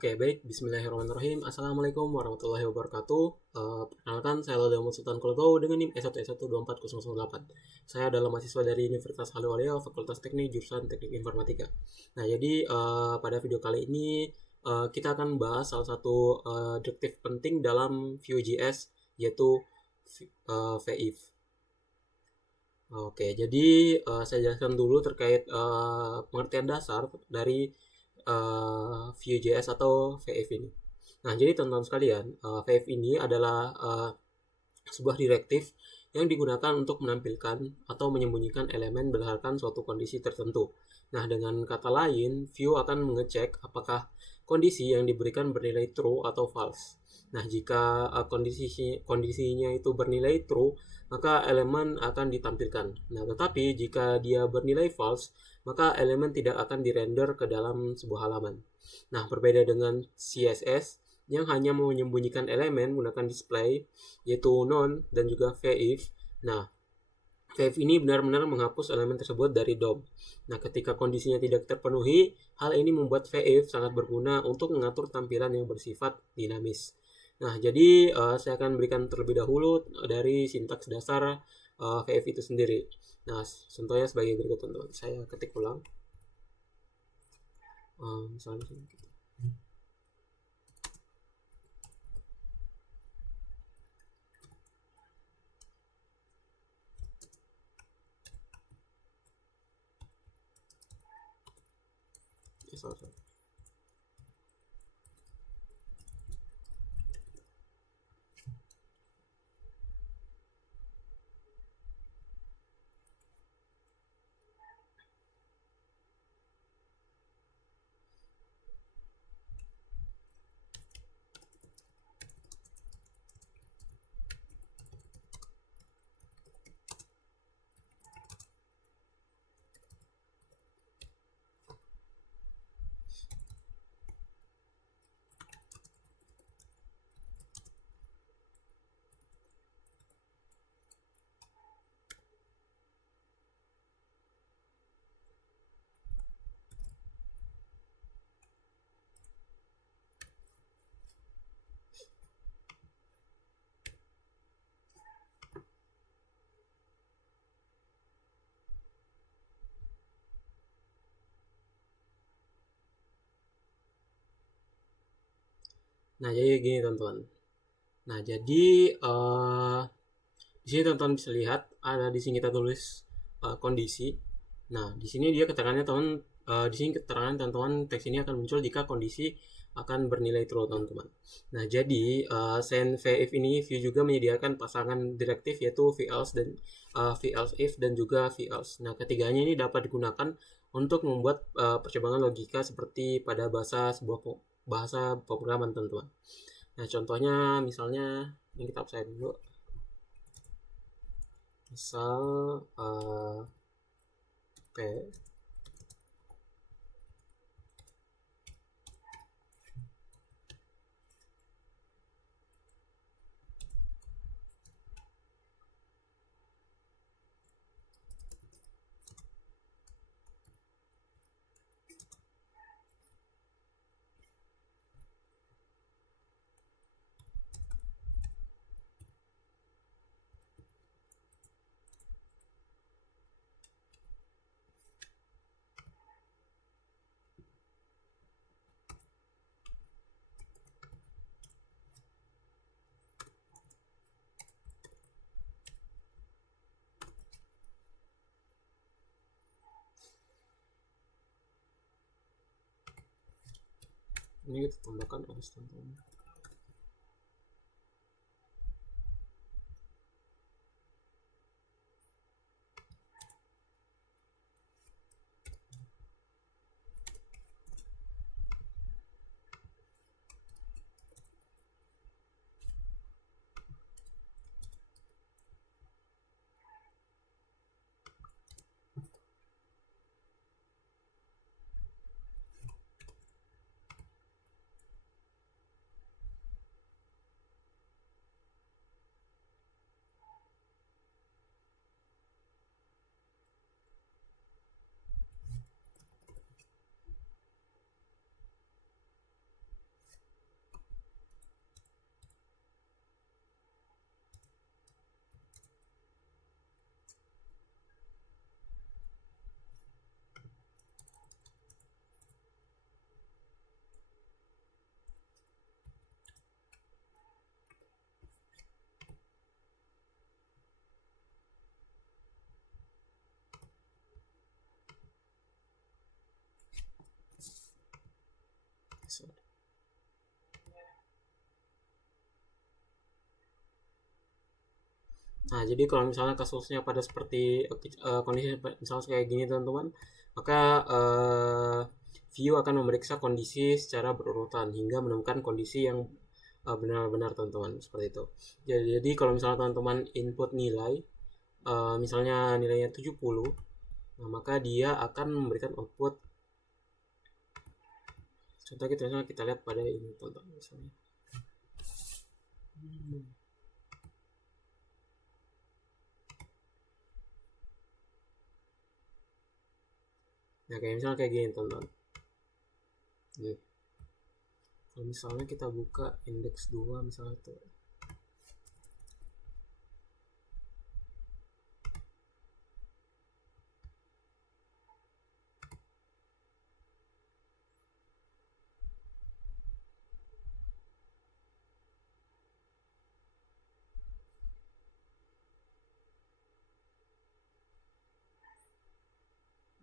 Oke, baik. Bismillahirrahmanirrahim. Assalamualaikum warahmatullahi wabarakatuh. Perkenalkan, saya Lauda Sultan Kulgo dengan NIM S1S12408. Saya adalah mahasiswa dari Universitas Haluoleo, Fakultas Teknik, jurusan Teknik Informatika. Nah, jadi pada video kali ini kita akan bahas salah satu direktif penting dalam Vue.js, yaitu VIF. Oke, jadi saya jelaskan dulu terkait pengertian dasar dari Vue.js atau VF ini. Nah, jadi teman-teman sekalian, VF ini adalah sebuah direktif yang digunakan untuk menampilkan atau menyembunyikan elemen berdasarkan suatu kondisi tertentu. Nah, dengan kata lain, Vue akan mengecek apakah kondisi yang diberikan bernilai true atau false. Nah, jika kondisinya itu bernilai true, maka elemen akan ditampilkan. Nah, tetapi jika dia bernilai false, maka elemen tidak akan dirender ke dalam sebuah halaman. Nah, berbeda dengan CSS yang hanya menyembunyikan elemen menggunakan display, yaitu none dan juga VIF. Nah, VIF ini benar-benar menghapus elemen tersebut dari DOM. Nah, ketika kondisinya tidak terpenuhi, hal ini membuat VIF sangat berguna untuk mengatur tampilan yang bersifat dinamis. Nah, jadi saya akan berikan terlebih dahulu dari sintaks dasar VIF itu sendiri. Nah, contohnya sebagai berikut, teman-teman. Saya ketik ulang. Misalnya gitu. Sorry. Nah, jadi gini, teman-teman. Nah, jadi di sini teman-teman bisa lihat ada di sini kita tulis kondisi. Nah, di sini dia keterangannya di sini keterangan teman-teman teks ini akan muncul jika kondisi akan bernilai true, teman-teman. Nah, jadi selain VIF ini, Vue juga menyediakan pasangan direktif yaitu VElse dan VElse if dan juga VElse. Nah, ketiganya ini dapat digunakan untuk membuat percobaan logika seperti pada bahasa pemrograman, teman-teman. Nah, contohnya misalnya ini kita upside dulu. Misal P ini kita tambahkan ada teman-teman. Nah, jadi kalau misalnya kasusnya pada seperti kondisi misalnya kayak gini teman-teman, maka view akan memeriksa kondisi secara berurutan hingga menemukan kondisi yang benar-benar teman-teman, seperti itu. Jadi kalau misalnya teman-teman input nilai, misalnya nilainya 70, nah maka dia akan memberikan output. Contoh kita lihat pada ini teman-teman misalnya. Nah, kayak misalnya kayak gini teman-teman. Nih. Kalau misalnya kita buka indeks 2 misalnya tuh.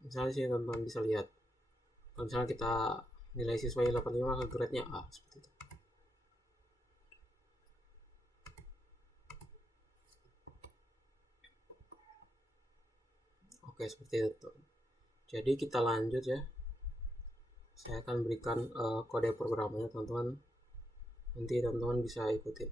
Misalnya sih teman-teman bisa lihat. Kalau misalnya kita nilai siswanya 85 maka grade-nya A seperti itu. Oke, seperti itu. Jadi kita lanjut ya. Saya akan berikan kode programnya teman-teman. Nanti teman-teman bisa ikutin.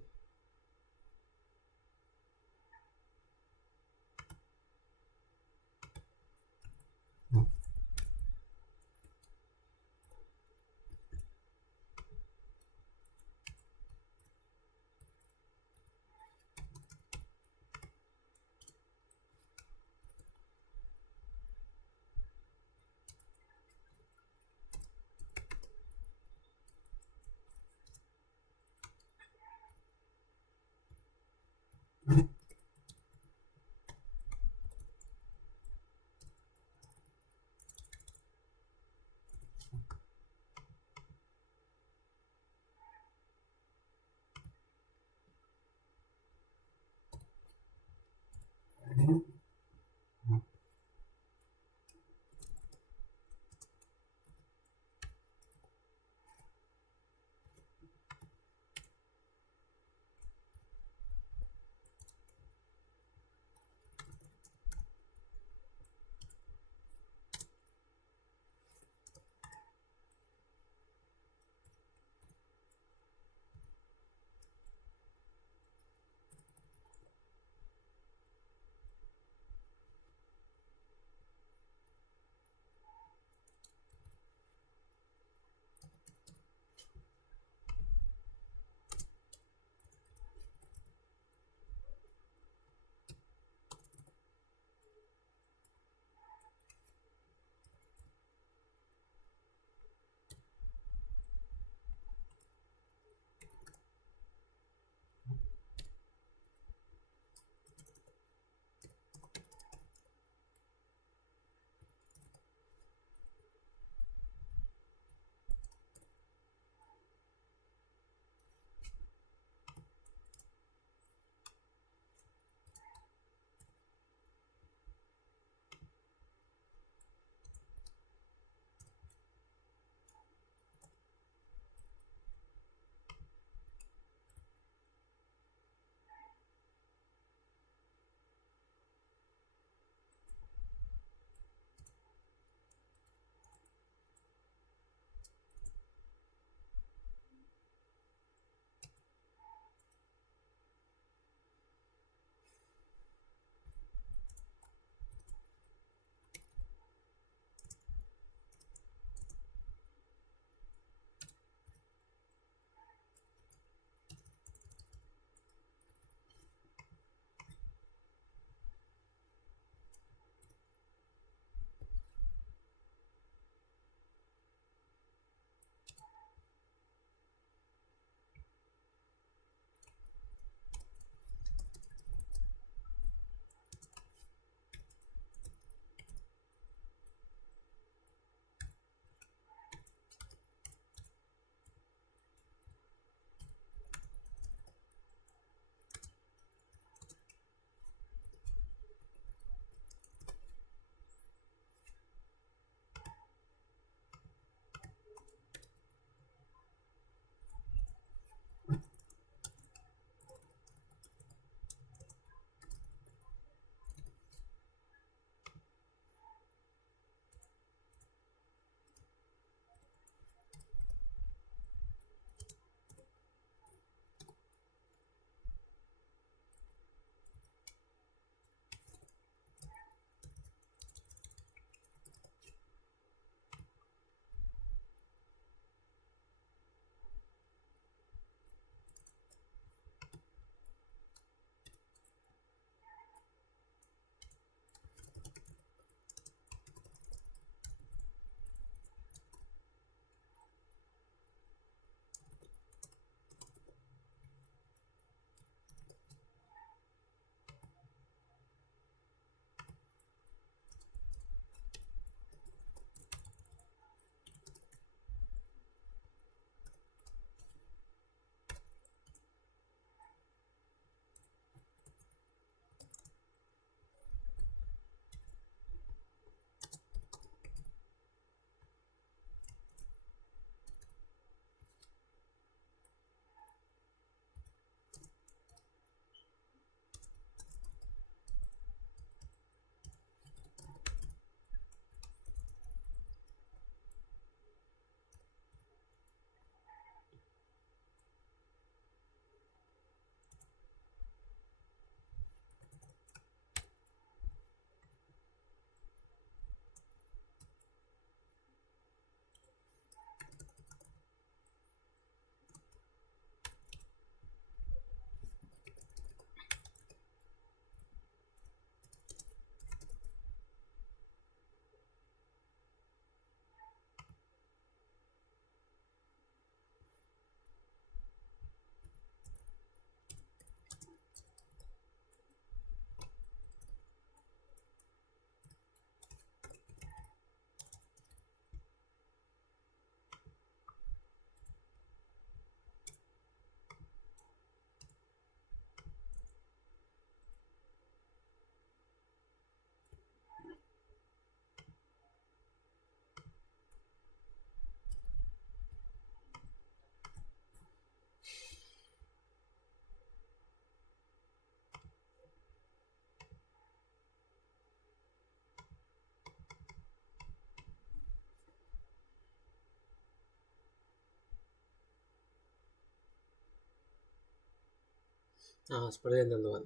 Nah, seperti itu teman-teman.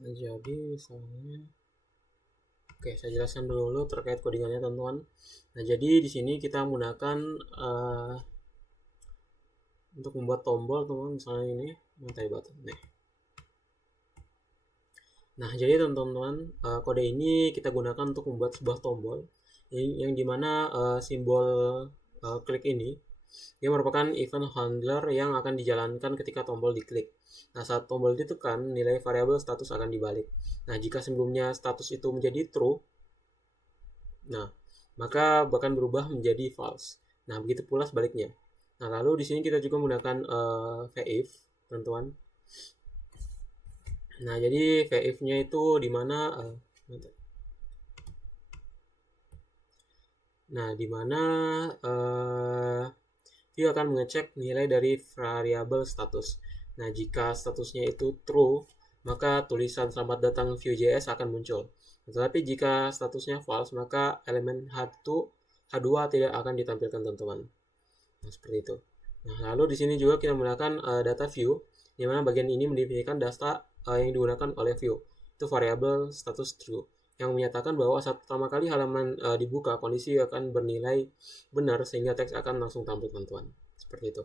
Nah, jadi misalnya, oke, saya jelaskan dulu terkait codingannya teman-teman. Nah, jadi di sini kita menggunakan untuk membuat tombol teman-teman, misalnya ini multi button nih. Nah, jadi teman-teman, kode ini kita gunakan untuk membuat sebuah tombol yang dimana simbol klik ini dia merupakan event handler yang akan dijalankan ketika tombol diklik. Nah, saat tombol ditekan, nilai variabel status akan dibalik. Nah, jika sebelumnya status itu menjadi true, nah, maka bahkan berubah menjadi false. Nah, begitu pula sebaliknya. Nah, lalu di sini kita juga menggunakan VIF, teman-teman. Nah, jadi VIF-nya itu di mana di mana view akan mengecek nilai dari variabel status. Nah, jika statusnya itu true, maka tulisan selamat datang Vue.js akan muncul. Tetapi jika statusnya false, maka elemen H2 tidak akan ditampilkan teman-teman. Nah, seperti itu. Nah, lalu di sini juga kita menggunakan data view, di mana bagian ini mendefinisikan data yang digunakan oleh view. Itu variabel status true yang menyatakan bahwa saat pertama kali halaman dibuka, kondisi akan bernilai benar sehingga teks akan langsung tampil teman-teman. Seperti itu.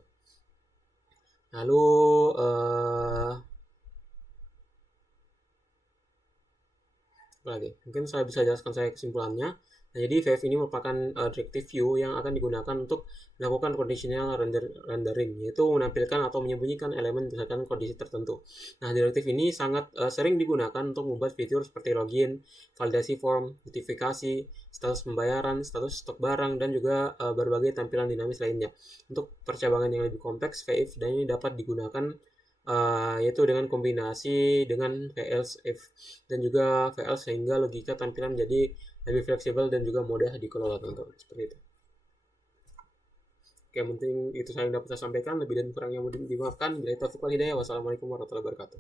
Lalu apa lagi? Mungkin saya bisa jelaskan saya kesimpulannya. Nah, jadi VF ini merupakan directive view yang akan digunakan untuk melakukan conditional rendering, yaitu menampilkan atau menyembunyikan elemen berdasarkan kondisi tertentu. Nah, directive ini sangat sering digunakan untuk membuat fitur seperti login, validasi form, notifikasi, status pembayaran, status stok barang, dan juga berbagai tampilan dinamis lainnya. Untuk percabangan yang lebih kompleks, VF dan ini dapat digunakan yaitu dengan kombinasi dengan VLs if dan juga VL sehingga logika tampilan menjadi lebih fleksibel dan juga mudah dikelola teman-teman. Seperti itu. Oke, mungkin itu saya dapat saya sampaikan. Lebih dan kurangnya mohon dimaafkan. Bila taufiq wal hidayah. Wassalamualaikum warahmatullahi wabarakatuh.